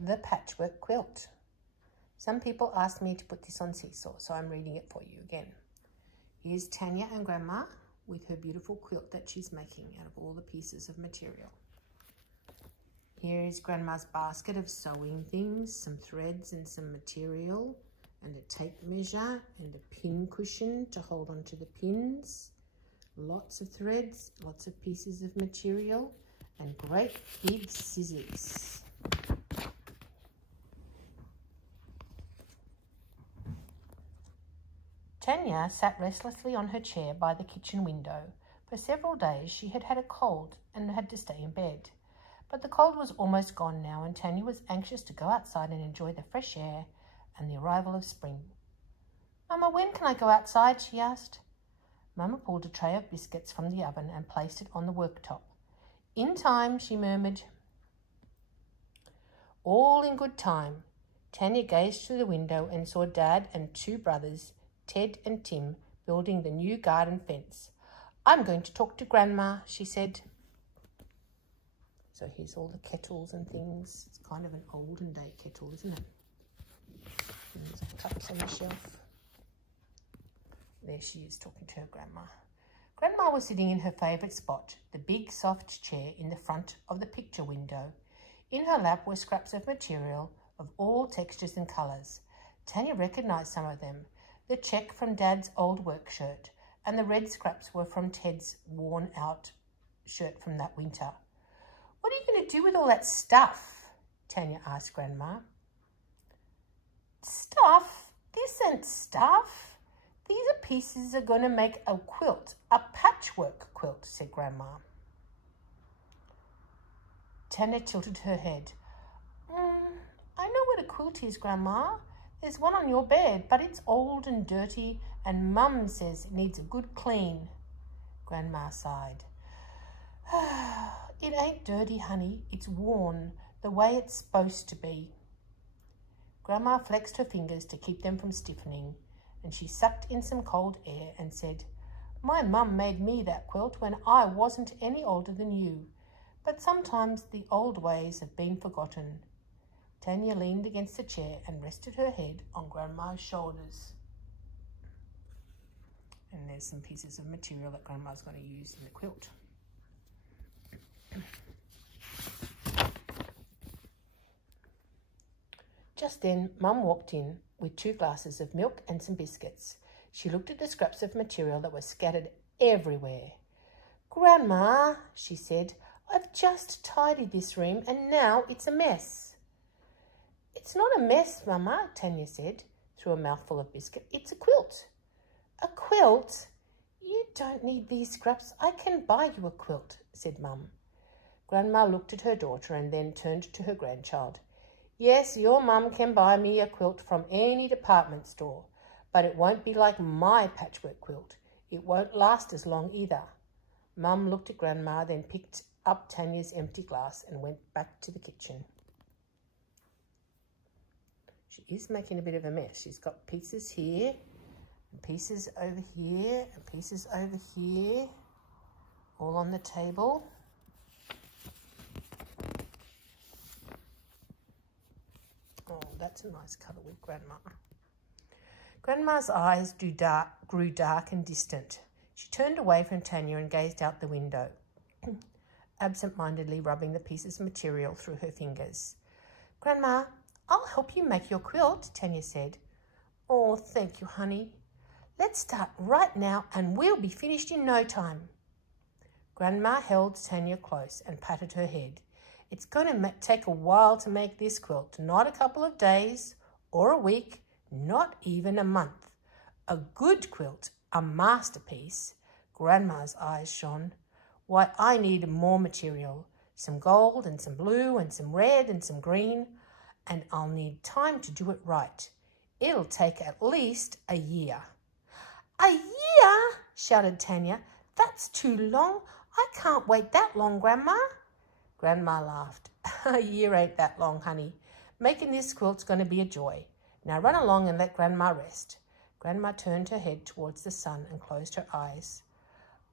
The Patchwork Quilt. Some people asked me to put this on Seesaw, so I'm reading it for you again. Here's Tanya and Grandma with her beautiful quilt that she's making out of all the pieces of material. Here is Grandma's basket of sewing things, some threads and some material, and a tape measure and a pin cushion to hold onto the pins. Lots of threads, lots of pieces of material, and great big scissors. Tanya sat restlessly on her chair by the kitchen window. For several days she had had a cold and had to stay in bed. But the cold was almost gone now, and Tanya was anxious to go outside and enjoy the fresh air and the arrival of spring. "Mama, when can I go outside?" she asked. Mama pulled a tray of biscuits from the oven and placed it on the worktop. "In time," she murmured. All in good time. Tanya gazed through the window and saw Dad and two brothers, Ted and Tim, building the new garden fence. "I'm going to talk to Grandma," she said. So here's all the kettles and things. It's kind of an olden day kettle, isn't it? And there's cups on the shelf. There she is talking to her grandma. Grandma was sitting in her favourite spot, the big soft chair in the front of the picture window. In her lap were scraps of material of all textures and colours. Tanya recognised some of them. The check from Dad's old work shirt, and the red scraps were from Ted's worn-out shirt from that winter. "What are you going to do with all that stuff?" Tanya asked Grandma. "Stuff? This ain't stuff. These are pieces that are going to make a quilt, a patchwork quilt," said Grandma. Tanya tilted her head. "I know what a quilt is, Grandma. There's one on your bed, but it's old and dirty, and Mum says it needs a good clean." Grandma sighed. "It ain't dirty, honey. It's worn, the way it's supposed to be." Grandma flexed her fingers to keep them from stiffening, and she sucked in some cold air and said, "My mum made me that quilt when I wasn't any older than you, but sometimes the old ways have been forgotten." Tanya leaned against the chair and rested her head on Grandma's shoulders. And there's some pieces of material that Grandma's going to use in the quilt. Just then, Mum walked in with 2 glasses of milk and some biscuits. She looked at the scraps of material that were scattered everywhere. "Grandma," she said, "I've just tidied this room and now it's a mess." "It's not a mess, Mama," Tanya said through a mouthful of biscuit. "It's a quilt." "A quilt? You don't need these scraps. I can buy you a quilt," said Mum. Grandma looked at her daughter and then turned to her grandchild. "Yes, your mum can buy me a quilt from any department store, but it won't be like my patchwork quilt. It won't last as long either." Mum looked at Grandma, then picked up Tanya's empty glass and went back to the kitchen. She is making a bit of a mess. She's got pieces here, and pieces over here, and pieces over here, all on the table. Oh, that's a nice colour with Grandma. Grandma's eyes grew dark and distant. She turned away from Tanya and gazed out the window, absent-mindedly rubbing the pieces of material through her fingers. "Grandma, I'll help you make your quilt," Tanya said. "Oh, thank you, honey. Let's start right now and we'll be finished in no time." Grandma held Tanya close and patted her head. "It's going to take a while to make this quilt, not a couple of days or a week, not even a month. A good quilt, a masterpiece." Grandma's eyes shone. "Why, I need more material, some gold and some blue and some red and some green, and I'll need time to do it right. It'll take at least a year." "A year?" shouted Tanya. "That's too long. I can't wait that long, Grandma." Grandma laughed. "A year ain't that long, honey. Making this quilt's going to be a joy. Now run along and let Grandma rest." Grandma turned her head towards the sun and closed her eyes.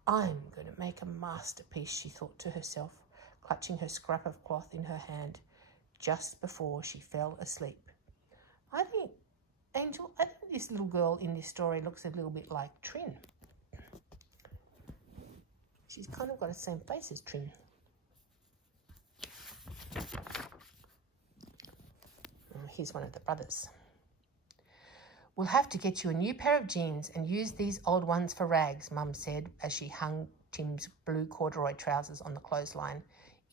"I'm going to make a masterpiece," she thought to herself, clutching her scrap of cloth in her hand. just before she fell asleep. I think this little girl in this story looks a little bit like Trin. She's kind of got the same face as Trin. Here's one of the brothers. We'll have to get you a new pair of jeans and use these old ones for rags, Mum said as she hung Tim's blue corduroy trousers on the clothesline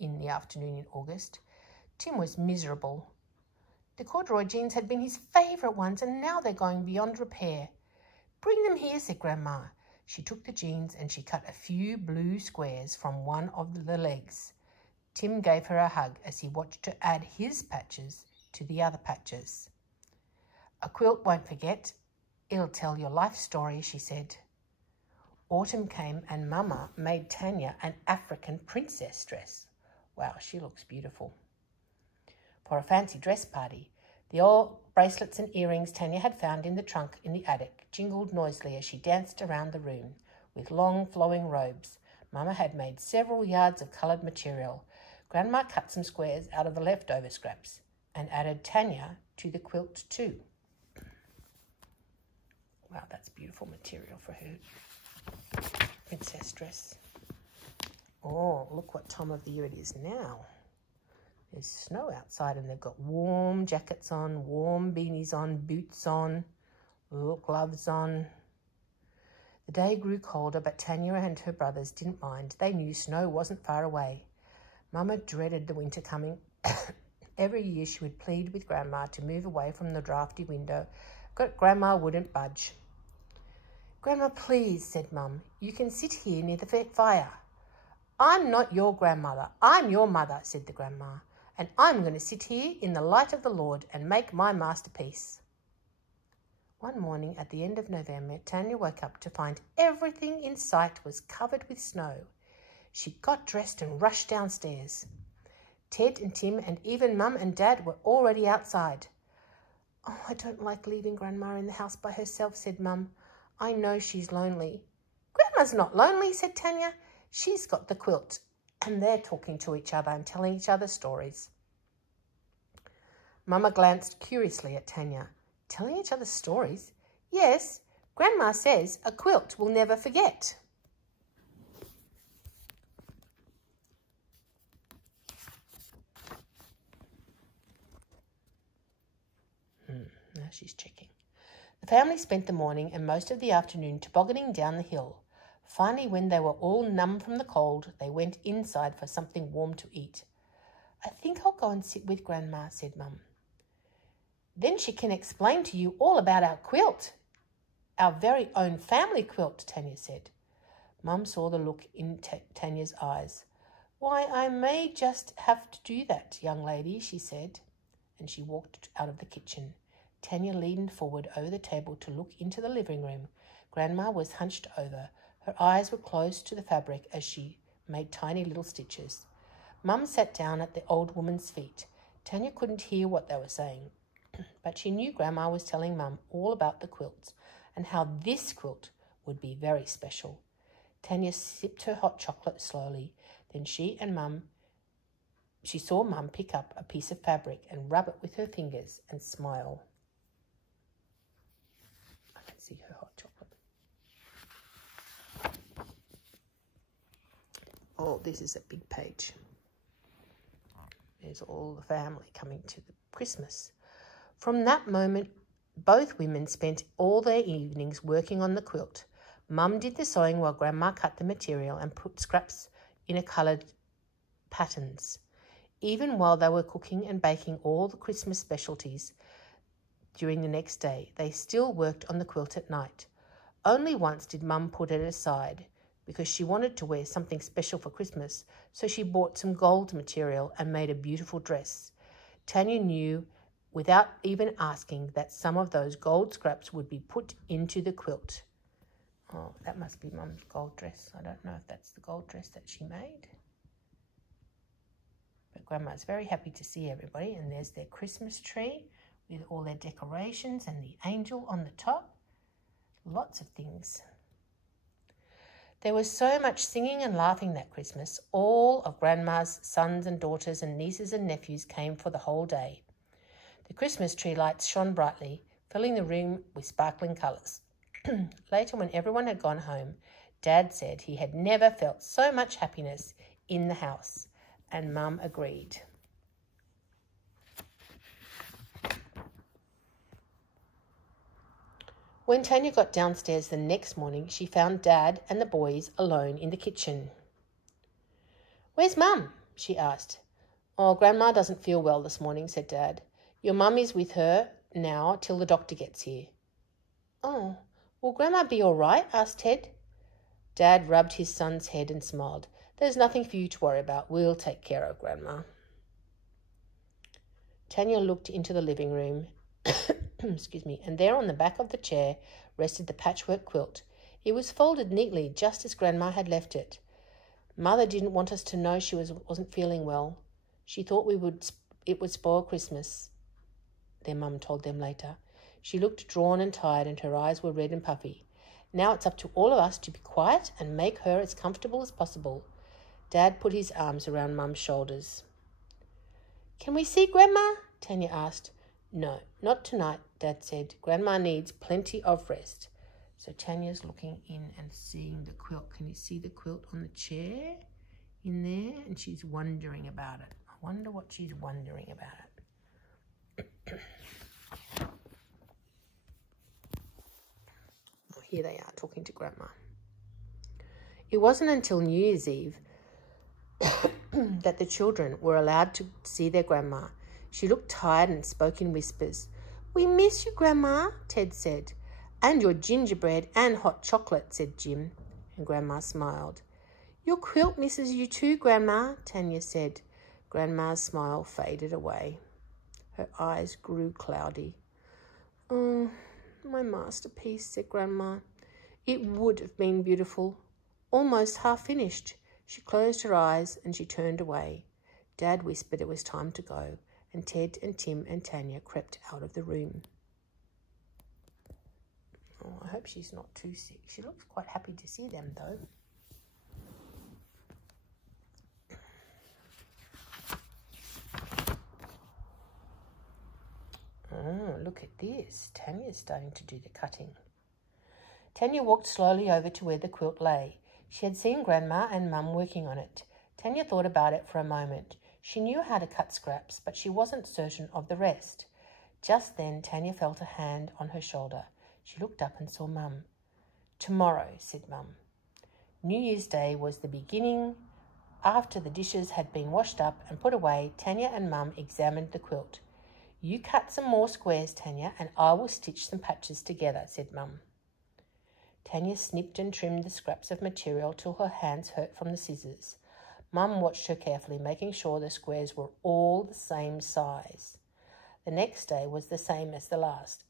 in the afternoon in August. Tim was miserable. The corduroy jeans had been his favourite ones and now they're going beyond repair. Bring them here, said Grandma. She took the jeans and she cut a few blue squares from one of the legs. Tim gave her a hug as he watched her add his patches to the other patches. A quilt won't forget. It'll tell your life story, she said. Autumn came and Mama made Tanya an African princess dress. Wow, she looks beautiful. For a fancy dress party, the old bracelets and earrings Tanya had found in the trunk in the attic jingled noisily as she danced around the room with long flowing robes. Mama had made several yards of coloured material. Grandma cut some squares out of the leftover scraps and added Tanya to the quilt too. Wow, that's beautiful material for her princess dress. Oh, look what time of the year it is now. There's snow outside and they've got warm jackets on, warm beanies on, boots on, gloves on. The day grew colder, but Tanya and her brothers didn't mind. They knew snow wasn't far away. Mama dreaded the winter coming. Every year she would plead with Grandma to move away from the drafty window, but Grandma wouldn't budge. Grandma, please, said Mum. You can sit here near the fire. I'm not your grandmother. I'm your mother, said the grandma, and I'm going to sit here in the light of the Lord and make my masterpiece. One morning at the end of November, Tanya woke up to find everything in sight was covered with snow. She got dressed and rushed downstairs. Ted and Tim and even Mum and Dad were already outside. Oh, I don't like leaving Grandma in the house by herself, said Mum. I know she's lonely. Grandma's not lonely, said Tanya. She's got the quilt, and they're talking to each other and telling each other stories. Mama glanced curiously at Tanya. Telling each other stories? Yes, Grandma says a quilt will never forget. Now she's checking. The family spent the morning and most of the afternoon tobogganing down the hill. Finally, when they were all numb from the cold, they went inside for something warm to eat. I think I'll go and sit with Grandma, said Mum. Then she can explain to you all about our quilt. Our very own family quilt, Tanya said. Mum saw the look in Tanya's eyes. Why, I may just have to do that, young lady, she said, and she walked out of the kitchen. Tanya leaned forward over the table to look into the living room. Grandma was hunched over. Her eyes were close to the fabric as she made tiny little stitches. Mum sat down at the old woman's feet. Tanya couldn't hear what they were saying, but she knew Grandma was telling Mum all about the quilts and how this quilt would be very special. Tanya sipped her hot chocolate slowly. Then she saw Mum pick up a piece of fabric and rub it with her fingers and smile. I can see her hot chocolate. Oh, this is a big page. There's all the family coming to the Christmas. From that moment, both women spent all their evenings working on the quilt. Mum did the sewing while Grandma cut the material and put scraps in a coloured patterns. Even while they were cooking and baking all the Christmas specialties during the next day, they still worked on the quilt at night. Only once did Mum put it aside because she wanted to wear something special for Christmas, so she bought some gold material and made a beautiful dress. Tanya knew, without even asking, that some of those gold scraps would be put into the quilt. Oh, that must be Mum's gold dress. I don't know if that's the gold dress that she made. But Grandma's very happy to see everybody, and there's their Christmas tree with all their decorations and the angel on the top. Lots of things. There was so much singing and laughing that Christmas. All of Grandma's sons and daughters and nieces and nephews came for the whole day. The Christmas tree lights shone brightly, filling the room with sparkling colours. Later, when everyone had gone home, Dad said he had never felt so much happiness in the house, and Mum agreed. When Tanya got downstairs the next morning, she found Dad and the boys alone in the kitchen. "Where's Mum?" she asked. "Oh, Grandma doesn't feel well this morning," said Dad. "Your Mum is with her now till the doctor gets here." "Oh, will Grandma be all right?" asked Ted. Dad rubbed his son's head and smiled. "There's nothing for you to worry about. We'll take care of Grandma." Tanya looked into the living room. And there on the back of the chair rested the patchwork quilt. It was folded neatly, just as Grandma had left it. "Mother didn't want us to know she wasn't feeling well. She thought it would spoil Christmas," their mum told them later. She looked drawn and tired, and her eyes were red and puffy. "Now it's up to all of us to be quiet and make her as comfortable as possible." Dad put his arms around Mum's shoulders. "Can we see Grandma?" Tanya asked. "No, not tonight," Dad said. "Grandma needs plenty of rest." So Tanya's looking in and seeing the quilt. Can you see the quilt on the chair in there? And she's wondering about it. I wonder what she's wondering about it. Oh, here they are talking to Grandma. It wasn't until New Year's Eve that the children were allowed to see their Grandma. She looked tired and spoke in whispers. "We miss you, Grandma," Ted said. "And your gingerbread and hot chocolate," said Jim, and Grandma smiled. "Your quilt misses you too, Grandma," Tanya said. Grandma's smile faded away. Her eyes grew cloudy. "Oh, my masterpiece," said Grandma. "It would have been beautiful, almost half finished." She closed her eyes and she turned away. Dad whispered it was time to go, and Ted and Tim and Tanya crept out of the room. Oh, I hope she's not too sick. She looks quite happy to see them, though. Oh, look at this. Tanya's starting to do the cutting. Tanya walked slowly over to where the quilt lay. She had seen Grandma and Mum working on it. Tanya thought about it for a moment. She knew how to cut scraps, but she wasn't certain of the rest. Just then, Tanya felt a hand on her shoulder. She looked up and saw Mum. "Tomorrow," said Mum. New Year's Day was the beginning. After the dishes had been washed up and put away, Tanya and Mum examined the quilt. "You cut some more squares, Tanya, and I will stitch some patches together," said Mum. Tanya snipped and trimmed the scraps of material till her hands hurt from the scissors. Mum watched her carefully, making sure the squares were all the same size. The next day was the same as the last.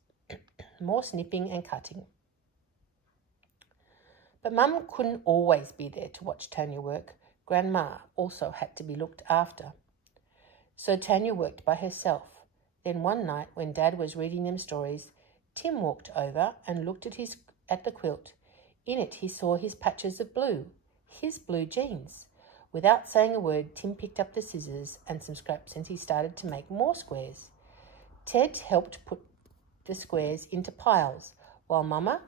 More snipping and cutting. But Mum couldn't always be there to watch Tanya work. Grandma also had to be looked after. So Tanya worked by herself. Then one night, when Dad was reading them stories, Tim walked over and looked at the quilt. In it he saw his patches of blue, his blue jeans. Without saying a word, Tim picked up the scissors and some scraps and he started to make more squares. Ted helped put the squares into piles, while Mama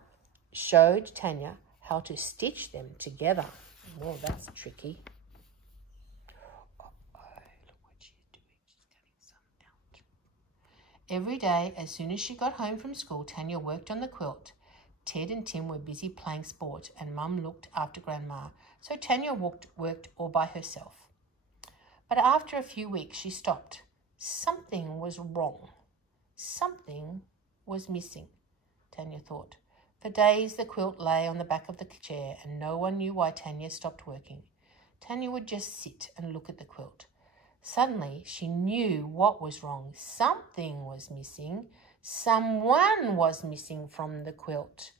showed Tanya how to stitch them together. Oh, that's tricky. Look what she's doing. She's cutting some out. Every day, as soon as she got home from school, Tanya worked on the quilt. Ted and Tim were busy playing sport, and Mum looked after Grandma, so Tanya worked all by herself. But after a few weeks, she stopped. Something was wrong. Something was missing, Tanya thought. For days, the quilt lay on the back of the chair, and no one knew why Tanya stopped working. Tanya would just sit and look at the quilt. Suddenly, she knew what was wrong. Something was missing. Someone was missing from the quilt.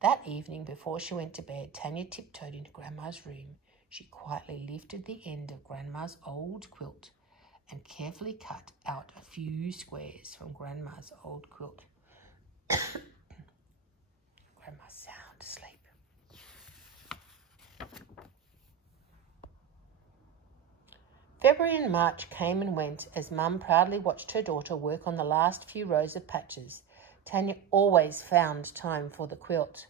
That evening, before she went to bed, Tanya tiptoed into Grandma's room. She quietly lifted the end of Grandma's old quilt and carefully cut out a few squares from Grandma's old quilt. Grandma's sound asleep. February and March came and went as Mum proudly watched her daughter work on the last few rows of patches. Tanya always found time for the quilt.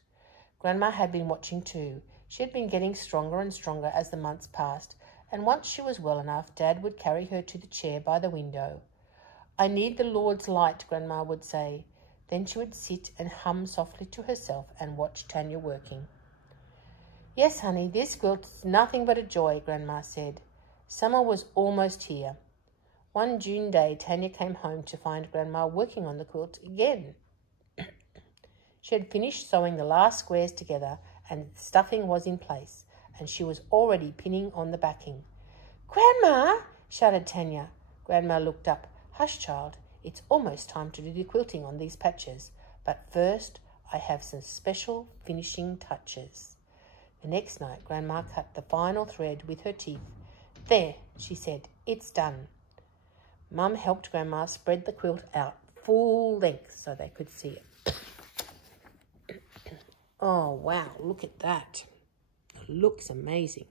Grandma had been watching too. She had been getting stronger and stronger as the months passed, and once she was well enough, Dad would carry her to the chair by the window. "I need the Lord's light," Grandma would say. Then she would sit and hum softly to herself and watch Tanya working. "Yes, honey, this quilt's nothing but a joy," Grandma said. Summer was almost here. One June day, Tanya came home to find Grandma working on the quilt again. She had finished sewing the last squares together and the stuffing was in place, and she was already pinning on the backing. "Grandma!" shouted Tanya. Grandma looked up. "Hush, child. It's almost time to do the quilting on these patches. But first, I have some special finishing touches." The next night, Grandma cut the final thread with her teeth. "There," she said, "it's done." Mum helped Grandma spread the quilt out full length so they could see it. Oh, wow, look at that. It looks amazing.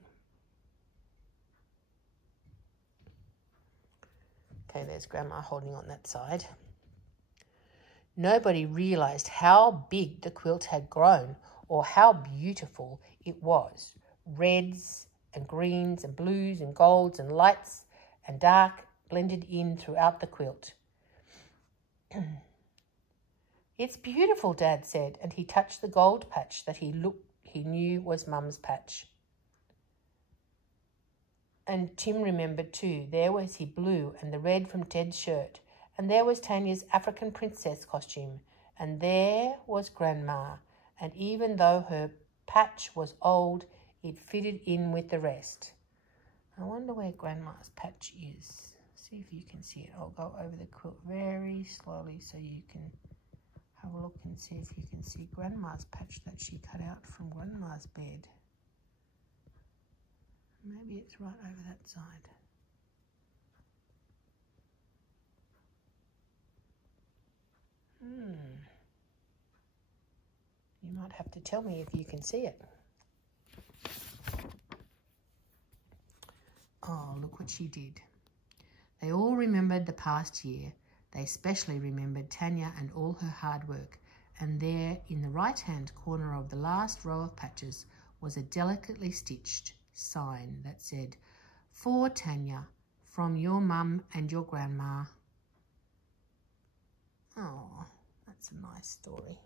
Okay, there's Grandma holding on that side. Nobody realised how big the quilt had grown or how beautiful it was. Reds and greens and blues and golds and lights and dark blended in throughout the quilt. "It's beautiful," Dad said, and he touched the gold patch that he knew was Mum's patch. And Tim remembered too. There was his blue and the red from Ted's shirt, and there was Tanya's African princess costume, and there was Grandma, and even though her patch was old, it fitted in with the rest. I wonder where Grandma's patch is. See if you can see it. I'll go over the quilt very slowly so you can have a look and see if you can see Grandma's patch that she cut out from Grandma's bed. Maybe it's right over that side. You might have to tell me if you can see it. Oh, look what she did. They all remembered the past year. They especially remembered Tanya and all her hard work. And there, in the right-hand corner of the last row of patches, was a delicately stitched sign that said, "For Tanya, from your mum and your grandma." Oh, that's a nice story.